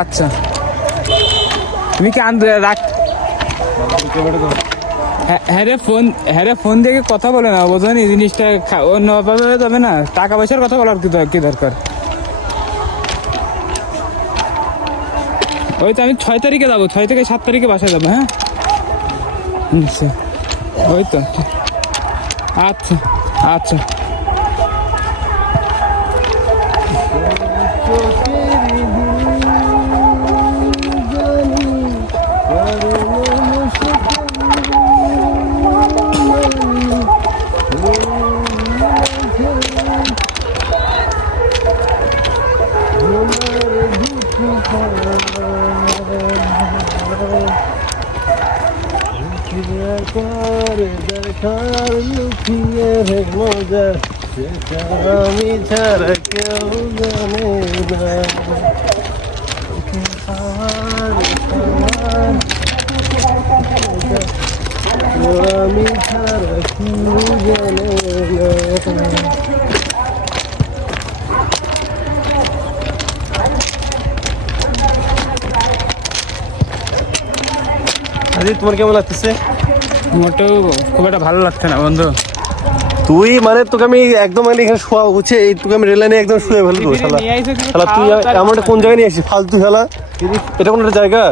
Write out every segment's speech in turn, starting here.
আচ্ছা তুমি কি আনতে রাখ। হ্যাঁ রে ফোন দিয়ে কথা বলে না, বোঝেন এই জিনিসটা অন্যভাবে যাবে না, টাকা পয়সার কথা বলার কি দরকার। ওই তো আমি 6 তারিখে যাবো, 6 থেকে 7 তারিখে বাসায় যাবো। হ্যাঁ আচ্ছা ওই তো আচ্ছা আচ্ছা। দেখার লুকিয়ে মজা সেটা আমি ছাড়া কেউ জানে না। আমি ছাড়া কেউ জানে না। আজি তোমার কেমন লাগতেছে? মোটেও খুব একটা ভালো লাগছে না বন্ধু। তুই মানে তোকে আমি একদম এখানে শোয়া উঠছে, তোকে আমি রেলে নিয়ে একদম শুয়ে ফেলবো শালা। শালা তুই এমন কোন জায়গায় নিয়ে আসিস ফালতু শালা? এটা কোন একটা জায়গা?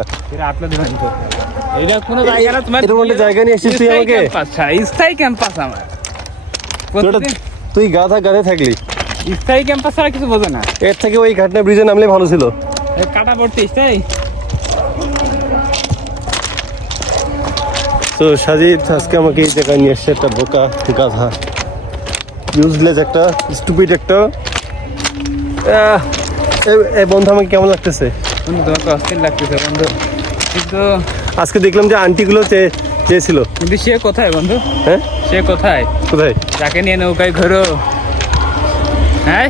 এটা কোনো জায়গা না, তোমার এটা কোন একটা জায়গা নিয়ে আসিস তুই আমাকে? স্থায়ী ক্যাম্পাস আমার। তুই গাধা গাধে থাকলি। স্থায়ী ক্যাম্পাস ছাড়া কিছু বোঝে না। এর থেকে ওই ঘাটনা ব্রিজে নামলে ভালো ছিল। কাটা পড়তে স্থায়ী। তো সাজিদ আজকে আমাকে এই জায়গায় নিয়ে আসছে একটা বোকা গাধা, ইউজলেস একটা, স্টুপিড একটা। এই বন্ধু আমাকে কেমন লাগতেছে? বন্ধু তোমাকে অস্থির লাগতেছে বন্ধু, কিন্তু আজকে দেখলাম যে আন্টিগুলো চেয়েছিল। কিন্তু সে কোথায় বন্ধু? হ্যাঁ সে কোথায়? কোথায়? যাকে নিয়ে নৌকায় ঘোরো, হ্যাঁ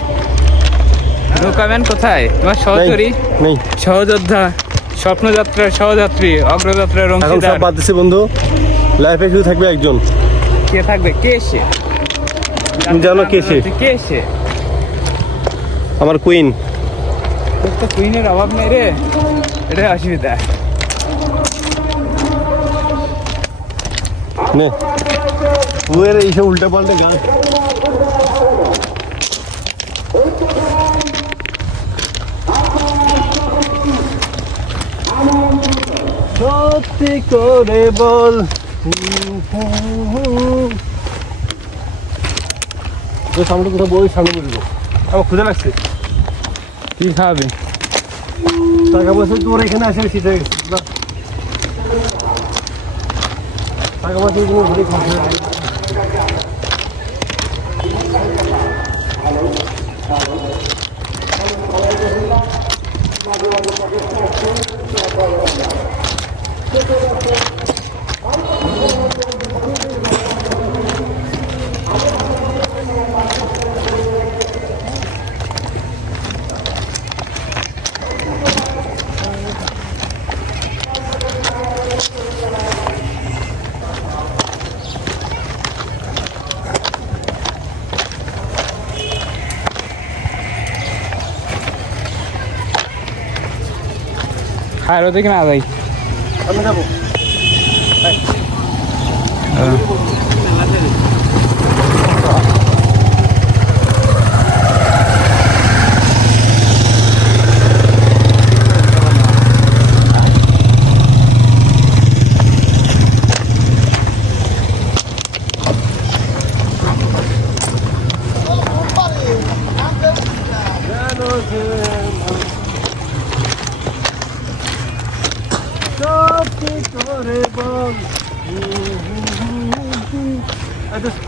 নৌকাম্যান কোথায়? তোমার সহচরী নেই, সহযোদ্ধা, স্বপ্নযাত্রার সহযাত্রী, অগ্রযাত্রার এখন সব অংশীদার। বাদ দিছি বন্ধু, লাইফে শুধু থাকবে একজন। কে থাকবে? কে সে? তুমি জানো কে সে? কে সে? আমার কুইন। তোর তো কুইনের অভাব নেই রে, এটাই অসুবিধা। নে তুই এইসব উল্টা পাল্টা গান। সত্যি করে বল, সামনে কোথাও বই, সামনে বলবো আমার ক্ষুধা লাগছে। কি খাবে? টাকা পয়সা তোর এখানে আসে শীতে গেছে, টাকা পয়সা এগুলো ভারী খরচা। খায় ওদিকে না যাই। আমি যাবো।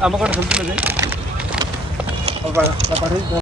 আমাকে